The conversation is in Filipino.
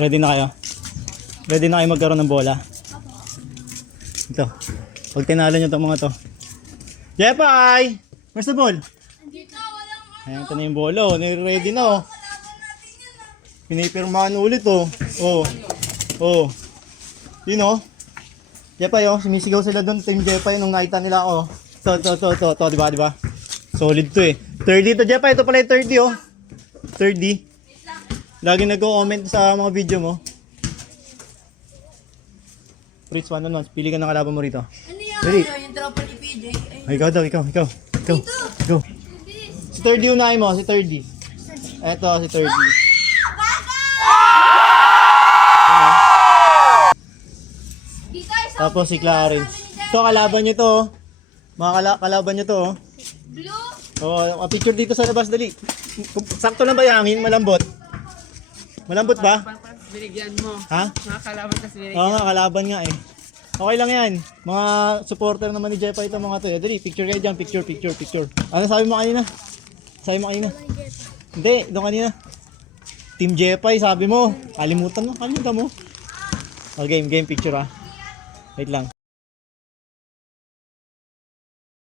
Ready na kayo? Ready na kayo magkaroon ng bola? Ito. Pag tinalo nyo itong mga to. Jepay! Where's the ball? Ayan, ito na yung bola. Oh. Ready na oh. Pinipirmahan ulit oh. Oh. Oh. Yun oh. Jepay oh. Sumisigaw sila doon. Team Jepay nung nakita nila ako. To. Diba? Solid to eh. 30 to Jepay. Ito pala yung 30 oh. 30. Lagi nag-comment sa mga video mo. Fritz, 1-on-1. Pili ka ng kalaban mo rito. Ano yan? Ready? Yung tropa ni PJ. Ay, ikaw daw, ikaw. Go. Si 30 unahin mo, si 30. Eto, si 30. Tapos si Clarin. Ito, kalaban nyo to. Oh. Mga kalaban nyo to. Oh. Blue? Oh, picture dito sa labas, dali. Sakto lang ba yung hangin? Malambot? Malambot ba? Binigyan mo. Ha? Mga kalaban kasi binigyan. Oo nga, kalaban nga eh. Okay lang yan. Mga supporter naman ni Jepay ito mga to. Dali, picture kayo dyan. Picture. Ano sabi mo kanina? Hindi, doon kanina. Team Jepay, sabi mo. Kalimutan mo. Oh, game, picture ah. Wait lang.